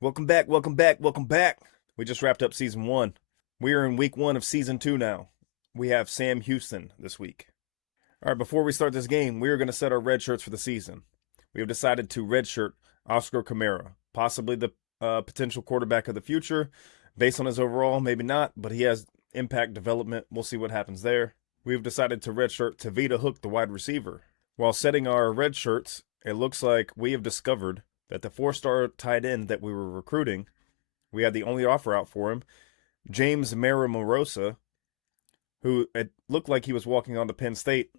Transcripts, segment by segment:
Welcome back, welcome back, welcome back. We just wrapped up season one. We are in week one of season two now. We have Sam Houston this week. All right, before we start this game, we are going to set our red shirts for the season. We have decided to redshirt Oscar Kamara, possibly the potential quarterback of the future. Based on his overall, maybe not, but he has impact development. We'll see what happens there. We have decided to redshirt Tavita Hook, the wide receiver. While setting our red shirts, it looks like we have discovered that the four-star tight end that we were recruiting, we had the only offer out for him, James Maramorosa, who it looked like he was walking on to Penn State,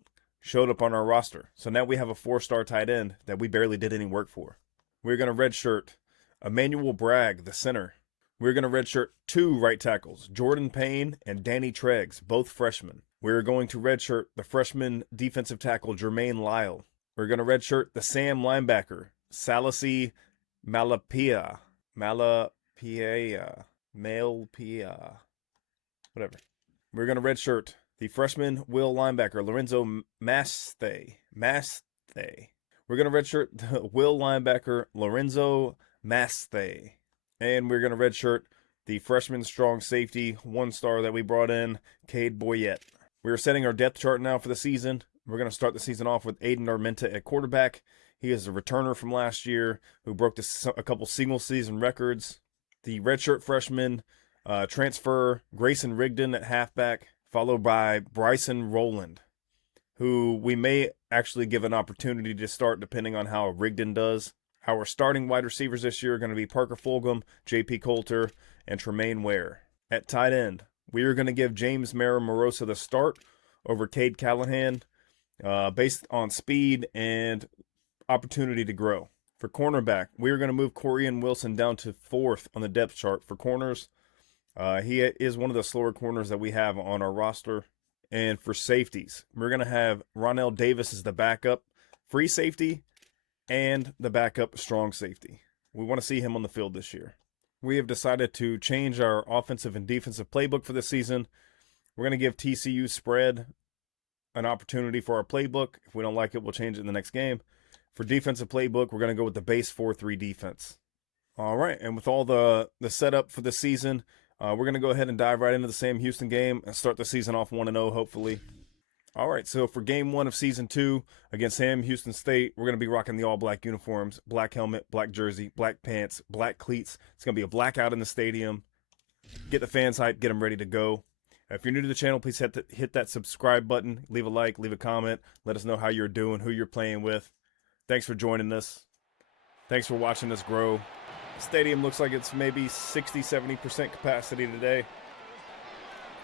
showed up on our roster. So now we have a four-star tight end that we barely did any work for. We're going to redshirt Emmanuel Bragg, the center. We're going to redshirt two right tackles, Jordan Payne and Danny Treggs, both freshmen. We're going to redshirt the freshman defensive tackle, Jermaine Lyle. We're going to redshirt the Sam linebacker, Salasi Malapia. Whatever. We're going to redshirt the freshman will linebacker, Lorenzo Maste. We're going to redshirt the will linebacker, Lorenzo Maste. And we're going to redshirt the freshman strong safety, one-star that we brought in, Cade Boyette. We're setting our depth chart now for the season. We're going to start the season off with Aiden Armenta at quarterback. He is a returner from last year who broke a couple single-season records. The redshirt freshman transfer, Grayson Rigdon at halfback, followed by Bryson Rowland, who we may actually give an opportunity to start depending on how Rigdon does. Our starting wide receivers this year are going to be Parker Fulgham, J.P. Coulter, and Tremaine Ware. At tight end, we are going to give James Maramorosa the start over Cade Callahan based on speed and opportunity to grow. For cornerback, we are going to move Corian Wilson down to fourth on the depth chart for corners. He is one of the slower corners that we have on our roster. And for safeties, we're going to have Ronell Davis as the backup free safety and the backup strong safety. We want to see him on the field this year. We have decided to change our offensive and defensive playbook for this season. We're going to give TCU spread an opportunity for our playbook. If we don't like it, we'll change it in the next game. For defensive playbook, we're going to go with the base 4-3 defense. All right, and with all the setup for the season, we're going to go ahead and dive right into the Sam Houston game and start the season off 1-0, hopefully. All right, so for game one of season two against Sam Houston State, we're going to be rocking the all-black uniforms, black helmet, black jersey, black pants, black cleats. It's going to be a blackout in the stadium. Get the fans hyped, get them ready to go. If you're new to the channel, please hit that subscribe button, leave a like, leave a comment. Let us know how you're doing, who you're playing with. Thanks for joining us. Thanks for watching us grow. The stadium looks like it's maybe 60-70% capacity today.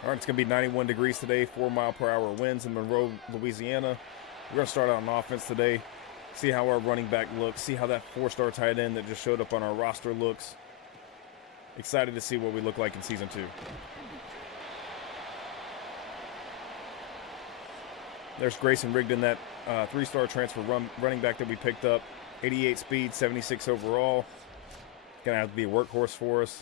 All right, it's going to be 91 degrees today, 4-mile-per-hour winds in Monroe, Louisiana. We're going to start out on offense today, see how our running back looks, see how that four-star tight end that just showed up on our roster looks. Excited to see what we look like in season two. There's Grayson Rigdon, that three-star transfer running back that we picked up. 88 speed, 76 overall. Going to have to be a workhorse for us.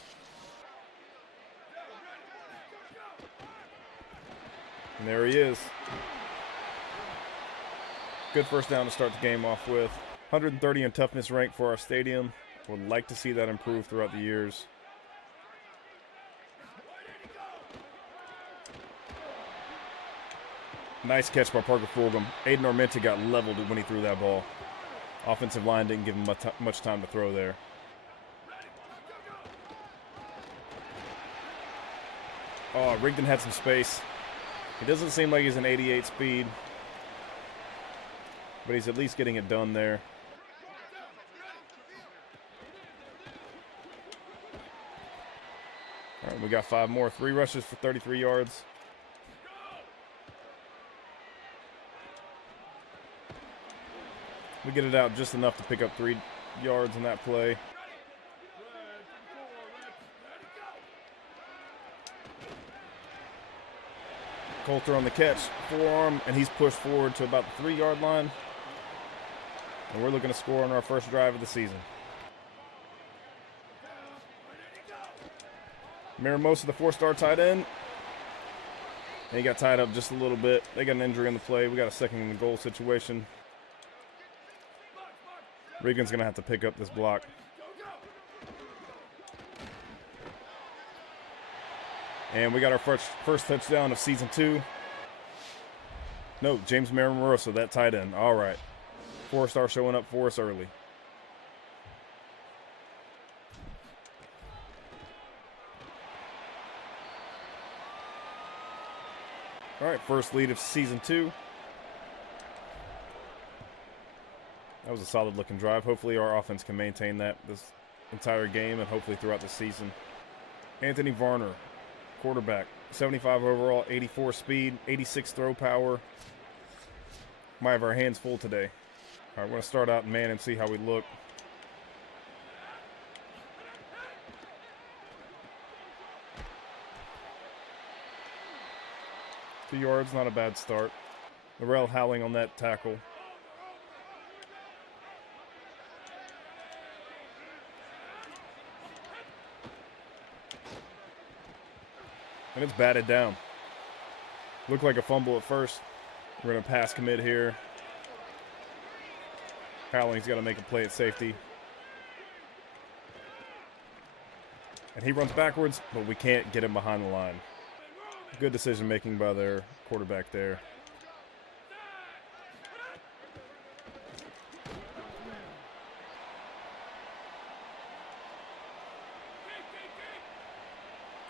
And there he is. Good first down to start the game off with. 130 in toughness rank for our stadium. Would like to see that improve throughout the years. Nice catch by Parker Fulgham. Aiden Armenta got leveled when he threw that ball. Offensive line didn't give him much time to throw there. Oh, Rigdon had some space. He doesn't seem like he's an 88 speed, but he's at least getting it done there. All right, we got 5 more. 3 rushes for 33 yards. We get it out just enough to pick up 3 yards in that play. Coulter on the catch, forearm, and he's pushed forward to about the 3-yard line. And we're looking to score on our first drive of the season. Miramosa, the 4-star tight end. And he got tied up just a little bit. They got an injury in the play. We got a second and goal situation. Regan's going to have to pick up this block. And we got our first touchdown of season 2. No, James Maramorosa, that tight end. All right. 4-star showing up for us early. All right, first lead of season 2. That was a solid looking drive. Hopefully our offense can maintain that this entire game and hopefully throughout the season. Anthony Varner, quarterback, 75 overall, 84 speed, 86 throw power. Might have our hands full today. All right, we're going to start out in man and see how we look. Two yards, not a bad start. Larrell Howling on that tackle. And it's batted down. Looked like a fumble at first. We're going to pass commit here. Howling's got to make a play at safety. And he runs backwards, but we can't get him behind the line. Good decision making by their quarterback there.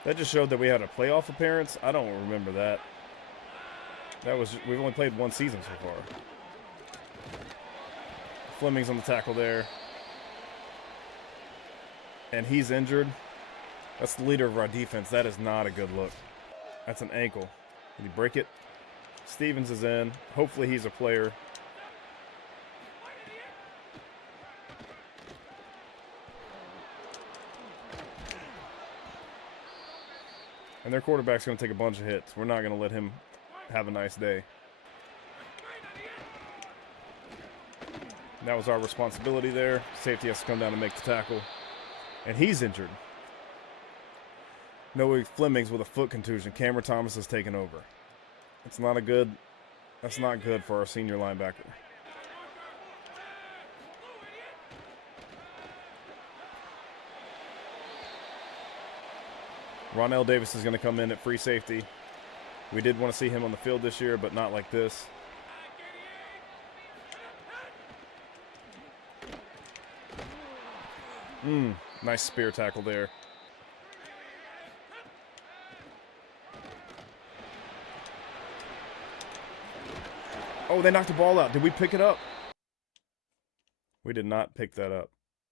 That just showed that we had a playoff appearance. I don't remember that. We've only played one season so far. Fleming's on the tackle there. And he's injured. That's the leader of our defense. That is not a good look. That's an ankle. Did he break it? Stevens is in. Hopefully he's a player. And their quarterback's going to take a bunch of hits. We're not going to let him have a nice day. That was our responsibility there. Safety has to come down and make the tackle. And he's injured. Noah Fleming's with a foot contusion. Cameron Thomas has taken over. That's not good for our senior linebacker. Ronell Davis is going to come in at free safety. We did want to see him on the field this year, but not like this. Nice spear tackle there. Oh, they knocked the ball out. Did we pick it up? We did not pick that up.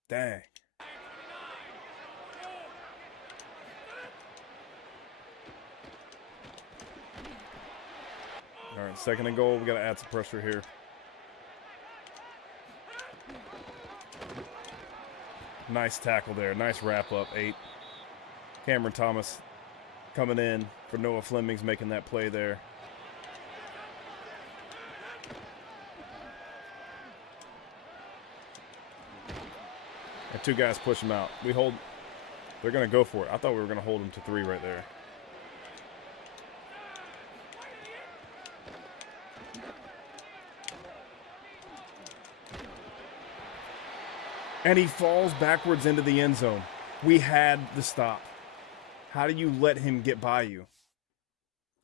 Dang. All right, 2nd and goal. We got to add some pressure here. Nice tackle there. Nice wrap up. 8. Cameron Thomas coming in for Noah Fleming's making that play there. And 2 guys push him out. They're going to go for it. I thought we were going to hold him to 3 right there. And he falls backwards into the end zone. We had the stop. How do you let him get by you?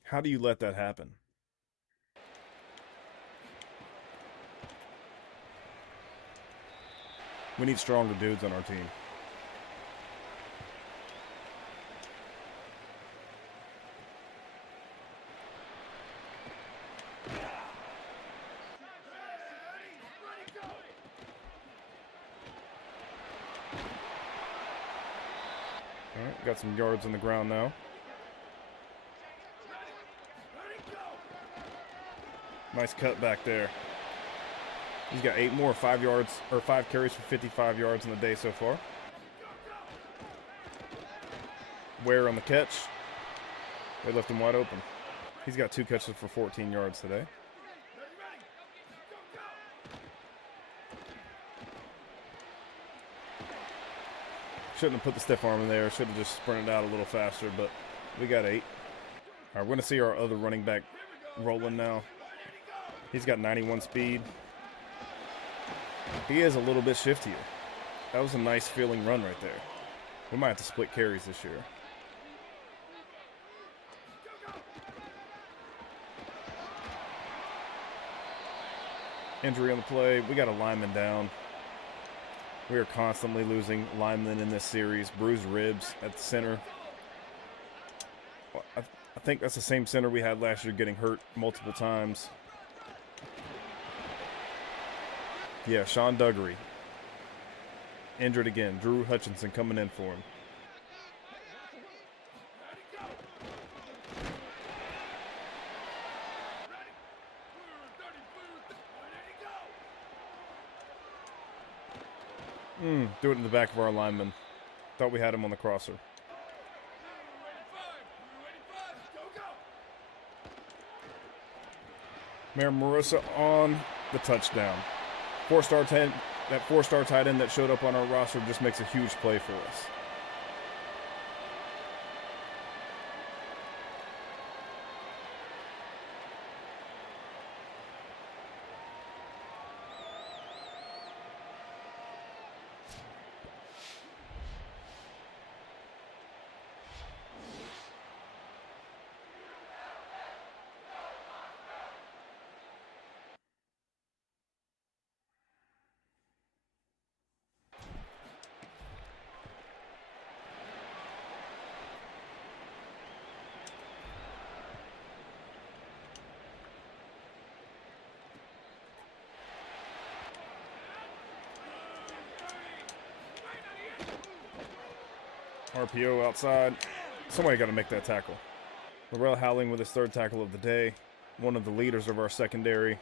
How do you let that happen? We need stronger dudes on our team. All right, got some yards on the ground now. Nice cut back there. He's got 8 more, 5 yards, or 5 carries for 55 yards in the day so far. Ware on the catch. They left him wide open. He's got 2 catches for 14 yards today. Shouldn't have put the stiff arm in there. Should have just sprinted out a little faster, but we got 8. All right, we're going to see our other running back rolling now. He's got 91 speed. He is a little bit shiftier. That was a nice feeling run right there. We might have to split carries this year. Injury on the play. We got a lineman down. We are constantly losing linemen in this series. Bruised ribs at the center. I think that's the same center we had last year getting hurt multiple times. Yeah, Sean Duggery. Injured again. Drew Hutchinson coming in for him. Do it in the back of our lineman. Thought we had him on the crosser. Mayor Marissa on the touchdown. That four-star tight end that showed up on our roster just makes a huge play for us. RPO outside. Somebody got to make that tackle. Laurel Howling with his third tackle of the day. One of the leaders of our secondary.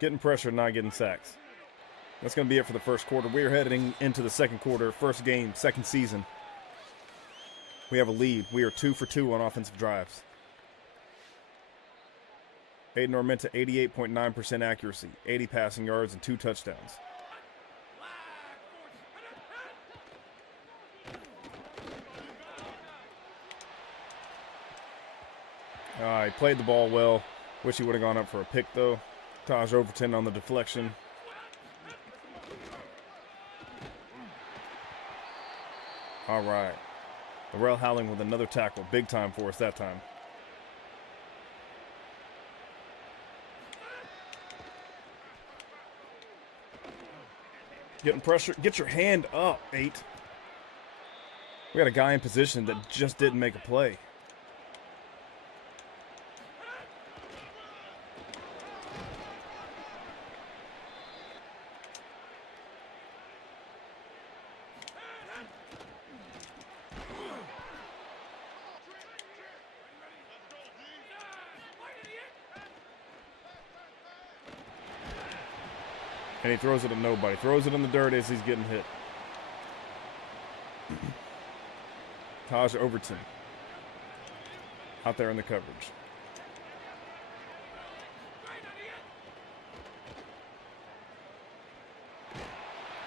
Getting pressure, not getting sacks. That's going to be it for the first quarter. We are heading into the second quarter. First game, second season. We have a lead. We are 2 for 2 on offensive drives. Aiden Armenta, 88.9% accuracy, 80 passing yards, and 2 touchdowns. He played the ball well. Wish he would have gone up for a pick, though. Taj Overton on the deflection. All right. Laurel Howling with another tackle. Big time for us that time. Getting pressure. Get your hand up, 8. We got a guy in position that just didn't make a play. And he throws it at nobody. Throws it in the dirt as he's getting hit. Taj Overton. Out there in the coverage.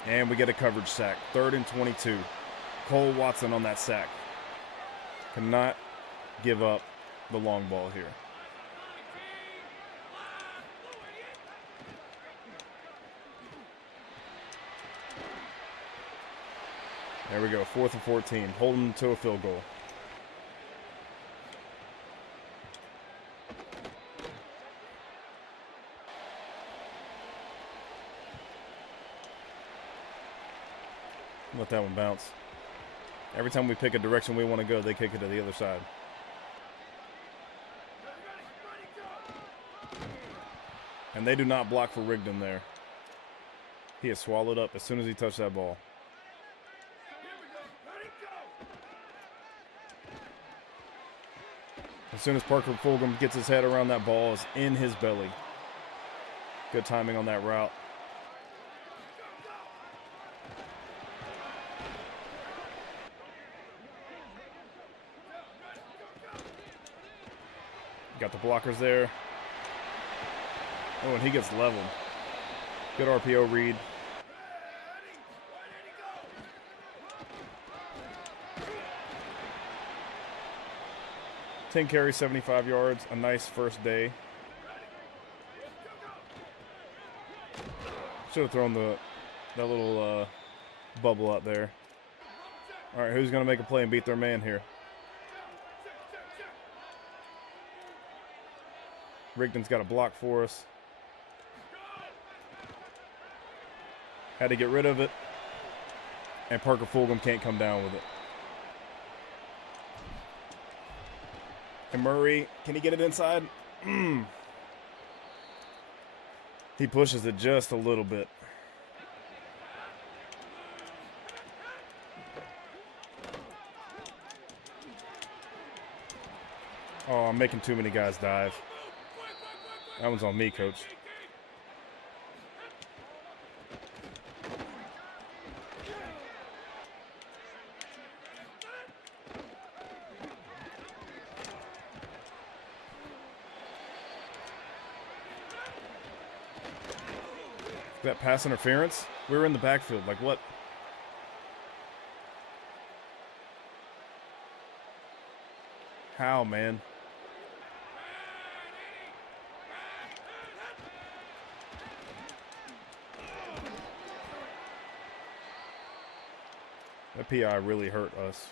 And we get a coverage sack. 3rd and 22. Cole Watson on that sack. Cannot give up the long ball here. There we go, 4th and 14. Holding them to a field goal. Let that one bounce. Every time we pick a direction we want to go, they kick it to the other side. And they do not block for Rigdon there. He is swallowed up as soon as he touched that ball. As soon as Parker Fulgham gets his head around that ball, it's in his belly. Good timing on that route. Got the blockers there. Oh, and he gets leveled. Good RPO read. Ten carries, 75 yards. A nice first day. Should have thrown that little bubble out there. All right, who's going to make a play and beat their man here? Rigdon's got a block for us. Had to get rid of it. And Parker Fulgham can't come down with it. And Murray, can he get it inside? He pushes it just a little bit. Oh, I'm making too many guys dive. That one's on me, coach. That pass interference? We were in the backfield. Like what? How, man? That PI really hurt us.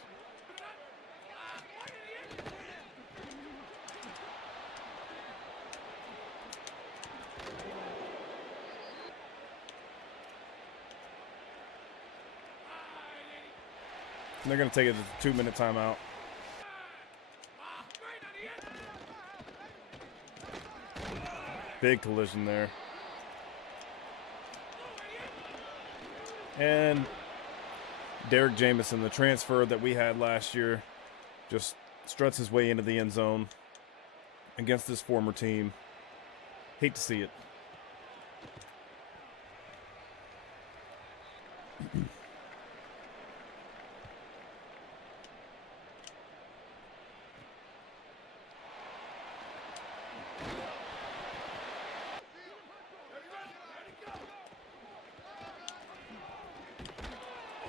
And they're going to take it to a 2-minute timeout. Big collision there. And Derek Jamison, the transfer that we had last year, just struts his way into the end zone against his former team. Hate to see it.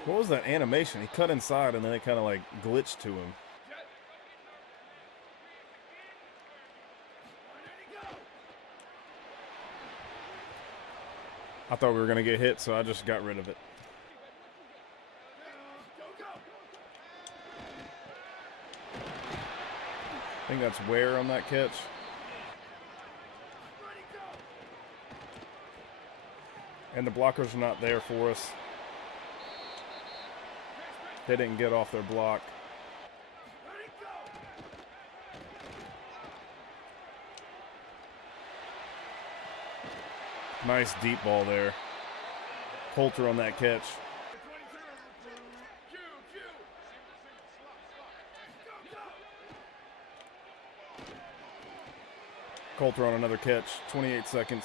What was that animation? He cut inside and then it kind of like glitched to him. I thought we were going to get hit, so I just got rid of it. I think that's Ware on that catch. And the blockers are not there for us. They didn't get off their block. Nice deep ball there. Coulter on that catch. Coulter on another catch. 28 seconds.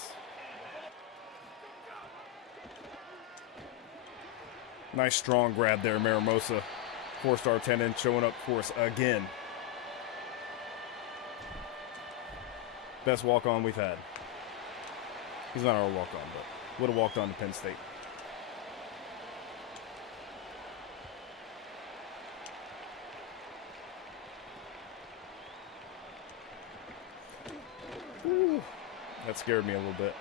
Nice strong grab there, Maramosa. 4-star attendant showing up for us again. Best walk-on we've had. He's not our walk-on, but would have walked on to Penn State. Ooh, that scared me a little bit.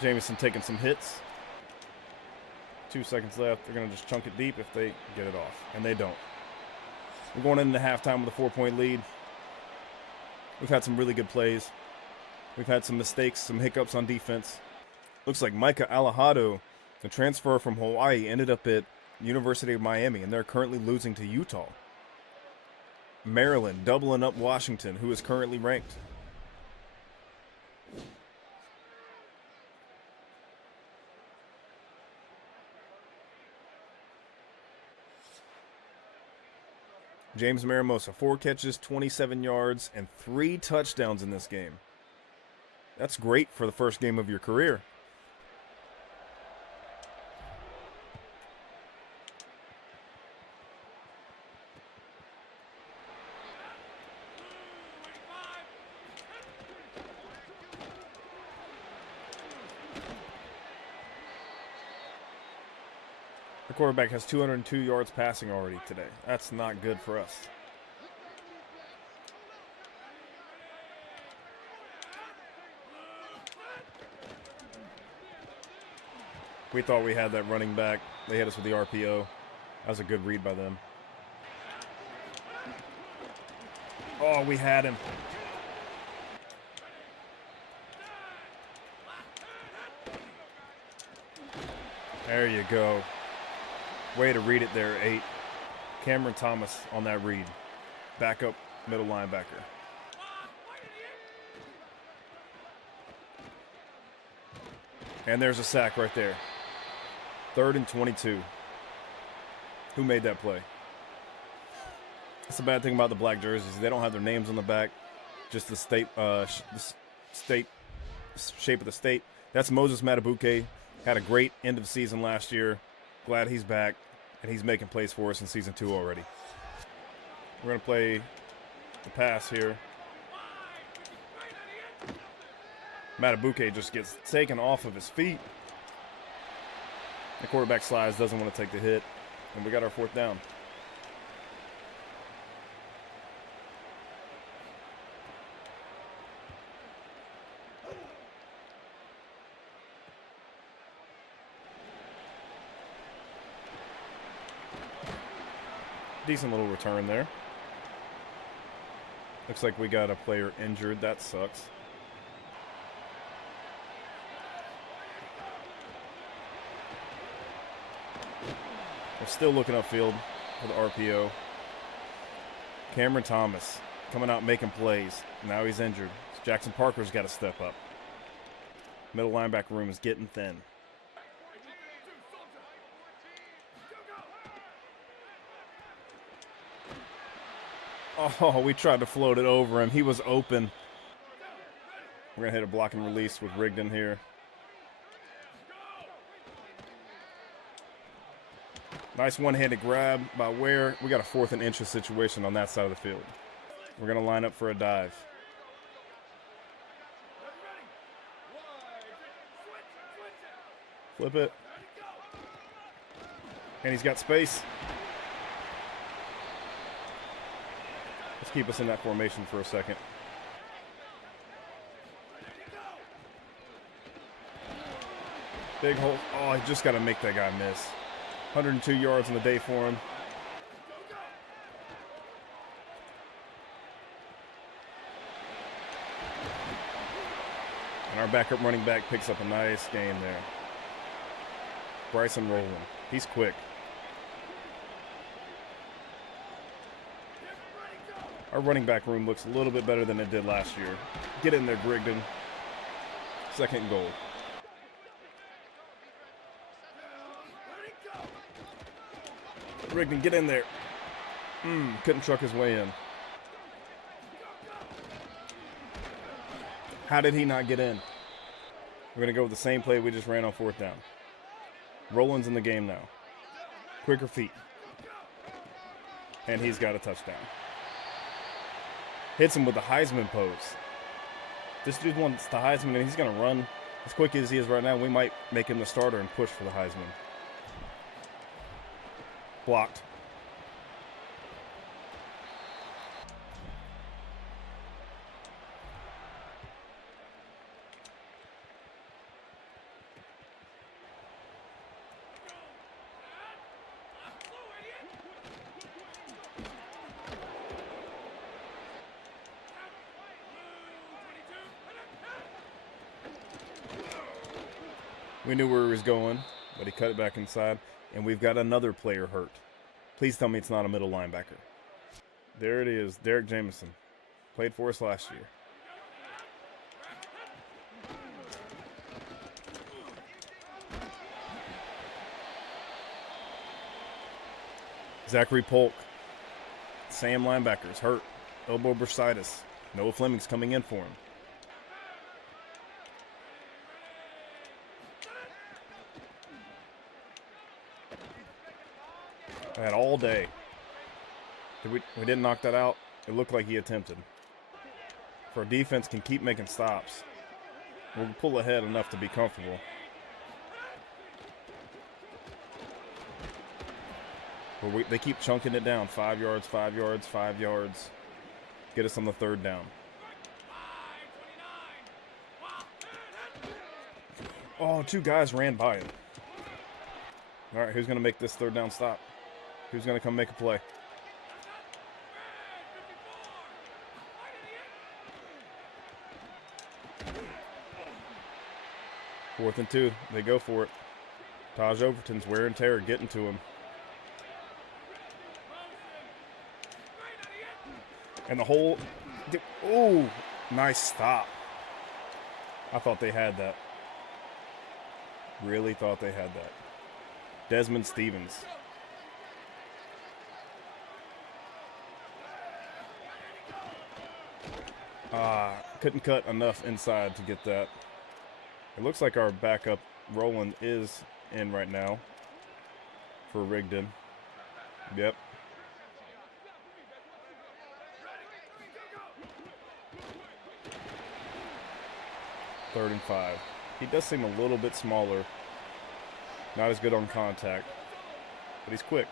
Jamison taking some hits. 2 seconds left. They're going to just chunk it deep if they get it off. And they don't. We're going into halftime with a 4-point lead. We've had some really good plays. We've had some mistakes, some hiccups on defense. Looks like Micah Alejado, the transfer from Hawaii, ended up at University of Miami, and they're currently losing to Utah. Maryland doubling up Washington, who is currently ranked. James Maramosa, 4 catches, 27 yards, and 3 touchdowns in this game. That's great for the first game of your career. The quarterback has 202 yards passing already today. That's not good for us. We thought we had that running back. They hit us with the RPO. That was a good read by them. Oh, we had him. There you go. Way to read it there, 8. Cameron Thomas on that read. Backup middle linebacker. And there's a sack right there. 3rd and 22. Who made that play? That's the bad thing about the black jerseys. They don't have their names on the back. Just the state, shape of the state. That's Moses Matabuke. Had a great end of season last year. Glad he's back, and he's making plays for us in season 2 already. We're going to play the pass here. Matabuke just gets taken off of his feet. The quarterback slides, doesn't want to take the hit, and we got our 4th down. Decent little return there. Looks like we got a player injured. That sucks. We're still looking upfield for the RPO. Cameron Thomas coming out making plays. Now he's injured. Jackson Parker's got to step up. Middle linebacker room is getting thin. Oh, we tried to float it over him. He was open. We're going to hit a block and release with Rigdon here. Nice one-handed grab by Ware. We got a 4th and inches situation on that side of the field. We're going to line up for a dive. Flip it. And he's got space. Let's keep us in that formation for a second. Big hole. Oh, I just got to make that guy miss. 102 yards in the day for him. And our backup running back picks up a nice game there. Bryson Rowland. He's quick. Our running back room looks a little bit better than it did last year. Get in there, Grigdon. 2nd and goal. Rigdon, get in there. Couldn't truck his way in. How did he not get in? We're going to go with the same play we just ran on 4th down. Rowland's in the game now. Quicker feet. And he's got a touchdown. Hits him with the Heisman pose. This dude wants the Heisman, and he's going to run as quick as he is right now. We might make him the starter and push for the Heisman. Blocked. We knew where he was going, but he cut it back inside, and we've got another player hurt. Please tell me it's not a middle linebacker. There it is, Derek Jameson. Played for us last year. Zachary Polk. Sam linebacker's hurt. Elbow bursitis. Noah Fleming's coming in for him. I had all day. We didn't knock that out. It looked like he attempted. If our defense can keep making stops, we'll pull ahead enough to be comfortable. But they keep chunking it down. 5 yards, 5 yards, 5 yards. Get us on the 3rd down. Oh, 2 guys ran by him. All right, who's going to make this 3rd down stop? Who's going to come make a play? Fourth and 2. They go for it. Taj Overton's wear and tear getting to him. And the whole... Ooh, nice stop. I thought they had that. Really thought they had that. Desmond Stevens. Couldn't cut enough inside to get that. It looks like our backup Roland is in right now for Rigdon. Yep. Third and 5. He does seem a little bit smaller. Not as good on contact, but he's quick.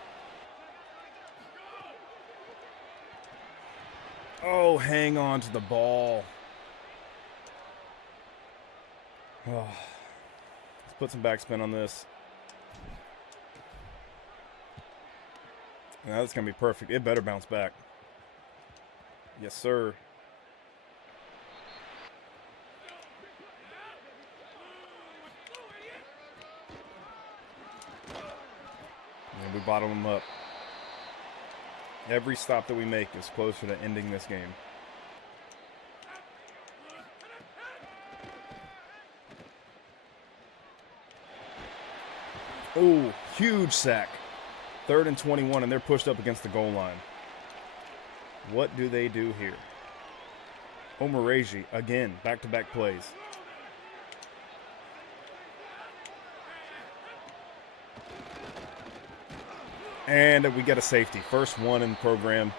Oh, hang on to the ball. Oh. Let's put some backspin on this. Now that's going to be perfect. It better bounce back. Yes, sir. And we bottom them up. Every stop that we make is closer to ending this game. Oh, huge sack. 3rd and 21, and they're pushed up against the goal line. What do they do here? Omareji, again, back-to-back plays. And we get a safety. First one in the program.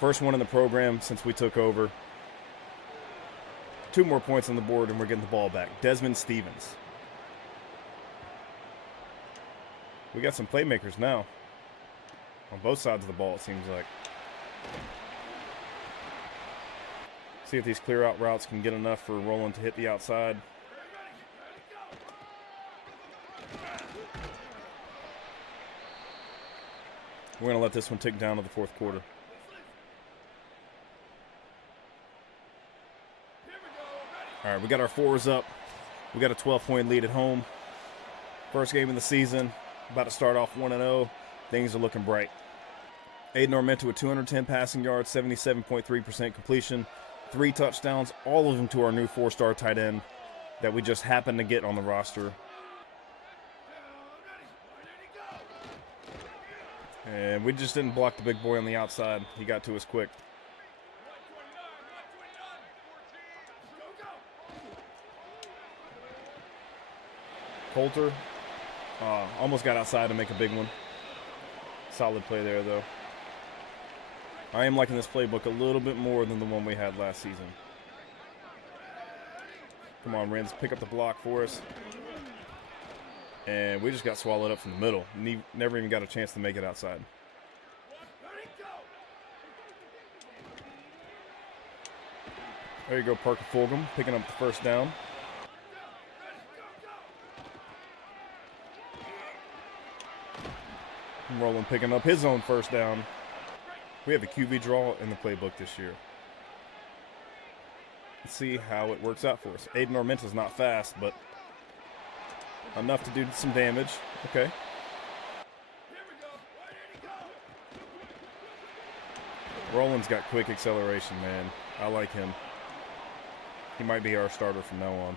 First one in the program since we took over. 2 more points on the board, and we're getting the ball back. Desmond Stevens. We got some playmakers now. On both sides of the ball, it seems like. See if these clear-out routes can get enough for Roland to hit the outside. We're going to let this one tick down to the 4th quarter. All right, we got our 4s up. We got a 12-point lead at home. First game of the season. About to start off 1-0. Things are looking bright. Aiden Armenta with 210 passing yards, 77.3% completion, 3 touchdowns, all of them to our new 4-star tight end that we just happened to get on the roster. And we just didn't block the big boy on the outside. He got to us quick. Coulter almost got outside to make a big one. Solid play there, though. I am liking this playbook a little bit more than the one we had last season. Come on, Renz, pick up the block for us. And we just got swallowed up from the middle. Never even got a chance to make it outside. There you go, Parker Fulgham, picking up the first down. Roland picking up his own first down. We have a QB draw in the playbook this year. Let's see how it works out for us. Aiden Armenta's not fast, but enough to do some damage. Okay. Roland's got quick acceleration, man. I like him. He might be our starter from now on.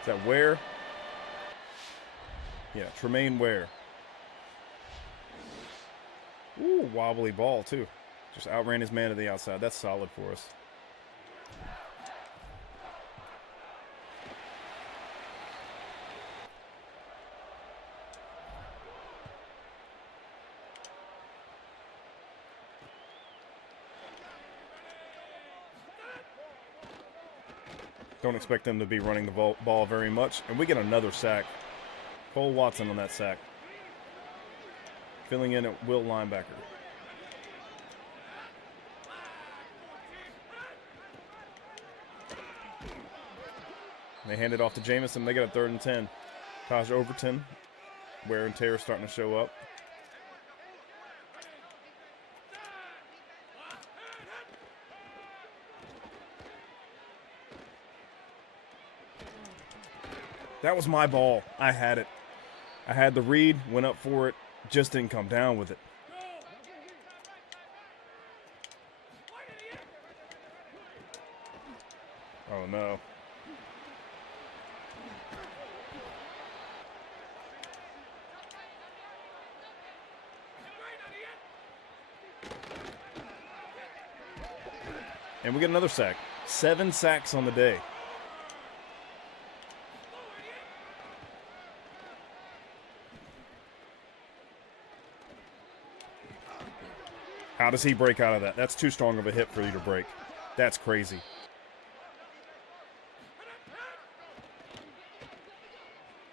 Is that Ware? Yeah, Tremaine Ware. Ooh, wobbly ball, too. Just outran his man to the outside. That's solid for us. Don't expect them to be running the ball very much. And we get another sack. Cole Watson on that sack. Filling in at Will linebacker. They hand it off to Jamison. They got a 3rd and 10. Taj Overton, wear and tear starting to show up. That was my ball. I had it. I had the read, went up for it, just didn't come down with it. Oh no. And we get another sack. 7 sacks on the day. How does he break out of that? That's too strong of a hit for you to break. That's crazy.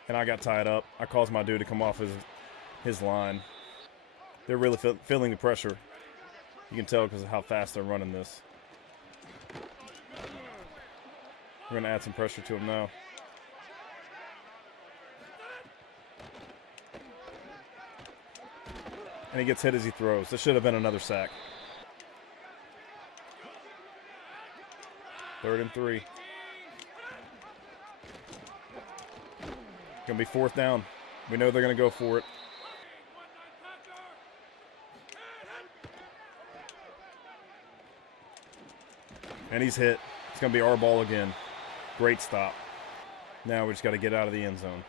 And I got tied up. I caused my dude to come off his line. They're really feeling the pressure. You can tell because of how fast they're running this. We're going to add some pressure to him now. And he gets hit as he throws. This should have been another sack. 3rd and 3. Going to be 4th down. We know they're going to go for it. And he's hit. It's going to be our ball again. Great stop. Now we just got to get out of the end zone.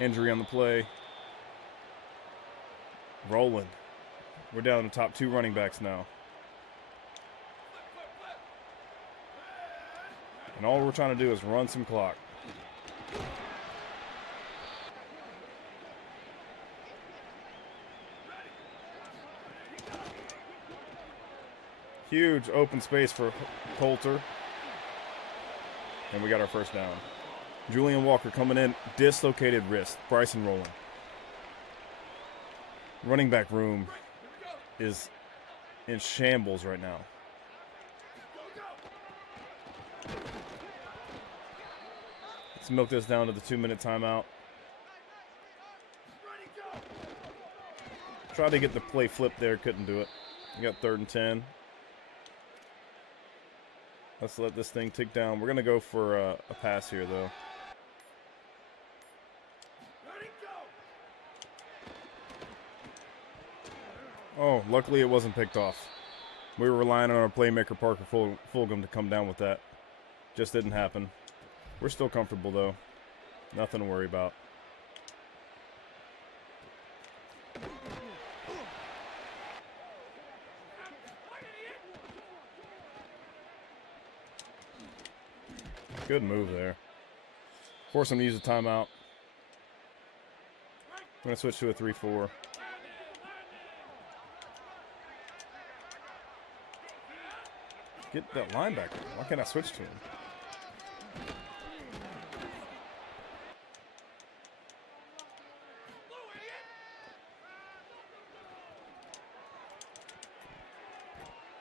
Injury on the play. Rolling. We're down to the top 2 running backs now. And all we're trying to do is run some clock. Huge open space for Coulter. And we got our 1st down. Julian Walker coming in, dislocated wrist. Bryson rolling. Running back room is in shambles right now. Let's milk this down to the 2-minute timeout. Tried to get the play flipped there, couldn't do it. We got 3rd and 10. Let's let this thing tick down. We're going to go for a pass here, though. Oh, luckily it wasn't picked off. We were relying on our playmaker, Parker Fulgham, to come down with that. Just didn't happen. We're still comfortable, though. Nothing to worry about. Good move there. Force him to use a timeout. I'm going to switch to a 3-4. Get that linebacker. Why can't I switch to him?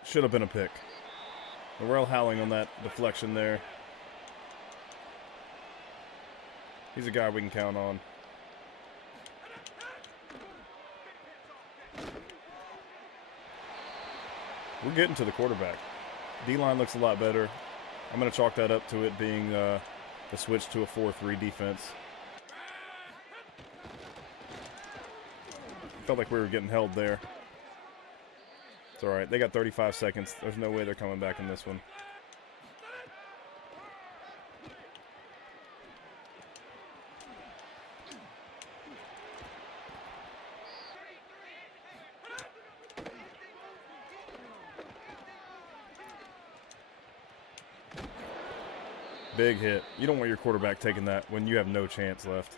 Should have been a pick. Morrell howling on that deflection there. He's a guy we can count on. We're getting to the quarterback. D-line looks a lot better. I'm going to chalk that up to it being the switch to a 4-3 defense. Felt like we were getting held there. It's all right. They got 35 seconds. There's no way they're coming back in this one. Big hit. You don't want your quarterback taking that when you have no chance left.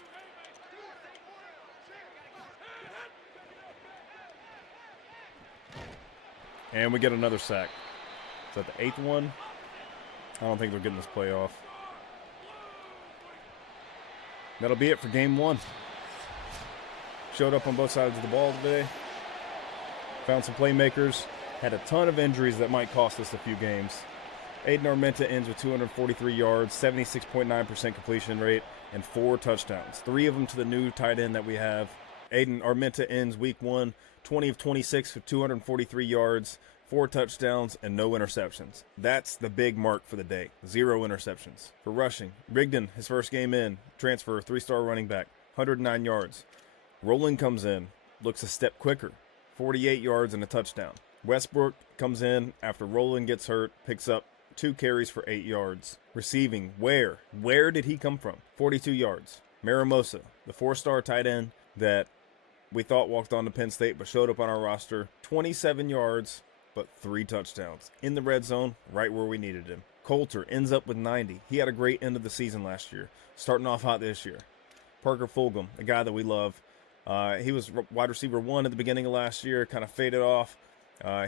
And we get another sack. Is that the 8th one? I don't think they're getting this play off. That'll be it for game 1. Showed up on both sides of the ball today. Found some playmakers. had a ton of injuries that might cost us a few games. Aiden Armenta ends with 243 yards, 76.9% completion rate, and 4 touchdowns. 3 of them to the new tight end that we have. Aiden Armenta ends week 1, 20 of 26 with 243 yards, 4 touchdowns, and no interceptions. That's the big mark for the day. 0 interceptions. For rushing, Rigdon, his first game in, transfer, 3-star running back, 109 yards. Rowland comes in, looks a step quicker, 48 yards and a touchdown. Westbrook comes in after Rowland gets hurt, picks up 2 carries for 8 yards. Receiving, where did he come from? 42 yards. Maramosa, the 4-star tight end that we thought walked on to Penn State but showed up on our roster, 27 yards but 3 touchdowns. In the red zone, right where we needed him. Coulter ends up with 90. He had a great end of the season last year, starting off hot this year. Parker Fulgham, the guy that we love, he was wide receiver 1 at the beginning of last year, kind of faded off.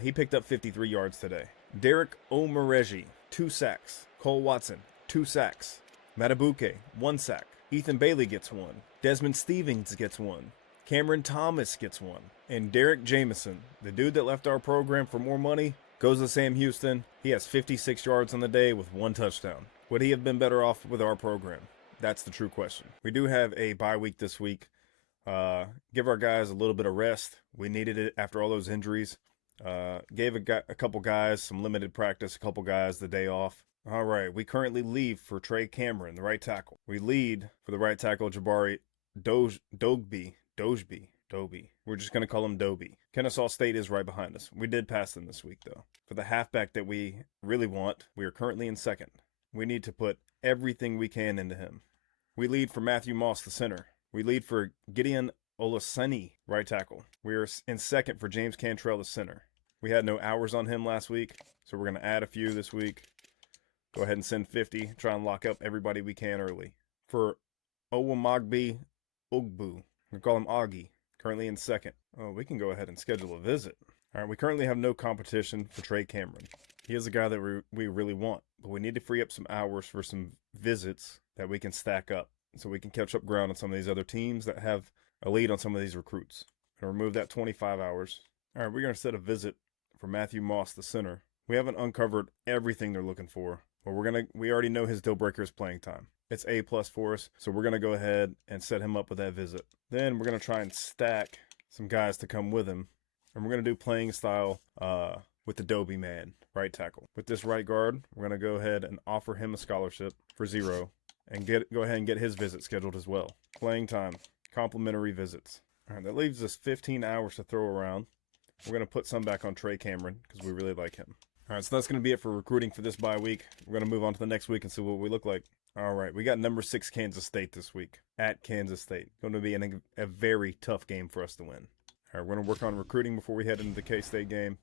He picked up 53 yards today. Derek Omareji, 2 sacks. Cole Watson, 2 sacks. Matabuke, 1 sack. Ethan Bailey gets 1. Desmond Stevens gets 1. Cameron Thomas gets 1. And Derek Jameson, the dude that left our program for more money, goes to Sam Houston. He has 56 yards on the day with 1 touchdown. Would he have been better off with our program? That's the true question. We do have a bye week this week. Give our guys a little bit of rest. We needed it after all those injuries. Gave a couple guys some limited practice, a couple guys the day off. All right, we currently leave for Trey Cameron, the right tackle. We lead for the right tackle, Jabari Dogby. We're just going to call him Doby. Kennesaw State is right behind us. We did pass them this week, though. For the halfback that we really want, we are currently in second. We need to put everything we can into him. We lead for Matthew Moss, the center. We lead for Gideon Olaseni, right tackle. We are in second for James Cantrell, the center. We had no hours on him last week, so we're going to add a few this week. Go ahead and send 50. Try and lock up everybody we can early. For Owamagbe Ogbu, we call him Augie, currently in second. Oh, we can go ahead and schedule a visit. All right, we currently have no competition for Trey Cameron. He is a guy that we really want, but we need to free up some hours for some visits that we can stack up so we can catch up ground on some of these other teams that have a lead on some of these recruits. And remove that 25 hours. All right, we're going to set a visit for Matthew Moss, the center. We haven't uncovered everything they're looking for, but we already know his deal breaker is playing time. It's A+ for us, so we're going to go ahead and set him up with that visit. Then we're going to try and stack some guys to come with him, and we're going to do playing style with the Dobie man, right tackle. With this right guard, we're going to go ahead and offer him a scholarship for 0 and go ahead and get his visit scheduled as well. Playing time, complimentary visits. All right, that leaves us 15 hours to throw around. We're going to put some back on Trey Cameron because we really like him. All right, so that's going to be it for recruiting for this bye week. We're going to move on to the next week and see what we look like. All right, we got number 6 Kansas State this week at Kansas State. Going to be a very tough game for us to win. All right, we're going to work on recruiting before we head into the K-State game.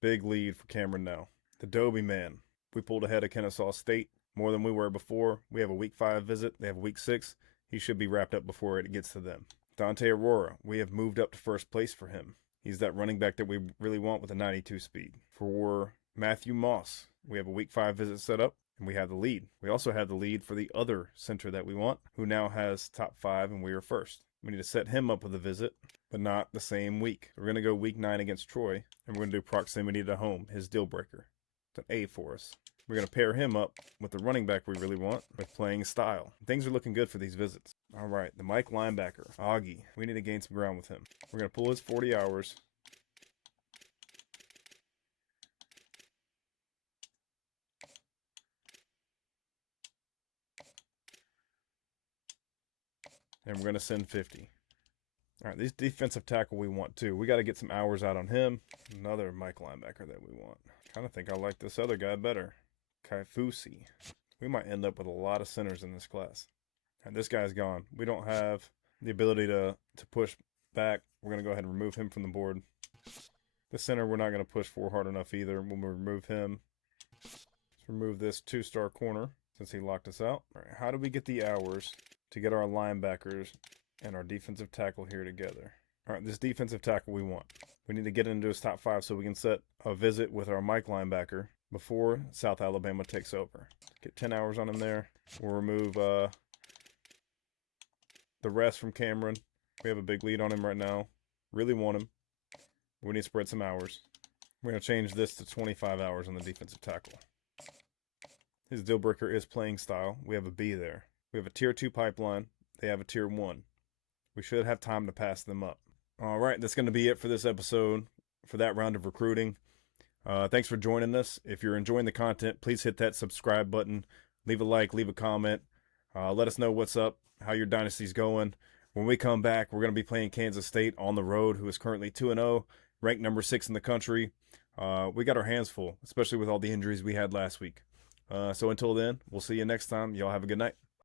Big lead for Cameron now. The Dobie man. We pulled ahead of Kennesaw State more than we were before. We have a week 5 visit. They have a week 6. He should be wrapped up before it gets to them. Dante Aurora, we have moved up to first place for him. He's that running back that we really want with a 92 speed. For Matthew Moss, we have a week 5 visit set up, and we have the lead. We also have the lead for the other center that we want, who now has top 5, and we are first. We need to set him up with a visit, but not the same week. We're going to go week 9 against Troy, and we're going to do proximity to home, his deal breaker. It's an A for us. We're going to pair him up with the running back we really want with playing style. Things are looking good for these visits. All right, the Mike linebacker, Augie. We need to gain some ground with him. We're going to pull his 40 hours. And we're going to send 50. All right, this defensive tackle we want too. We got to get some hours out on him. Another Mike linebacker that we want. Kind of think I like this other guy better. Kaifusi. We might end up with a lot of centers in this class. And this guy's gone. We don't have the ability to push back. We're going to go ahead and remove him from the board. The center we're not going to push for hard enough either. When we remove him, let's remove this 2-star corner since he locked us out. All right, how do we get the hours to get our linebackers and our defensive tackle here together? All right, this defensive tackle we want. We need to get into his top 5 so we can set a visit with our Mike linebacker before South Alabama takes over. Get 10 hours on him there. We'll remove the rest from Cameron. We have a big lead on him right now. Really want him. We need to spread some hours. We're going to change this to 25 hours on the defensive tackle. His deal breaker is playing style. We have a B there. We have a tier 2 pipeline. They have a tier 1. We should have time to pass them up. All right, that's going to be it for this episode, for that round of recruiting. Thanks for joining us. If you're enjoying the content, please hit that subscribe button. Leave a like, leave a comment. Let us know what's up, how your dynasty's going. When we come back, we're going to be playing Kansas State on the road, who is currently 2-0, ranked number 6 in the country. We got our hands full, especially with all the injuries we had last week. So until then, we'll see you next time. Y'all have a good night.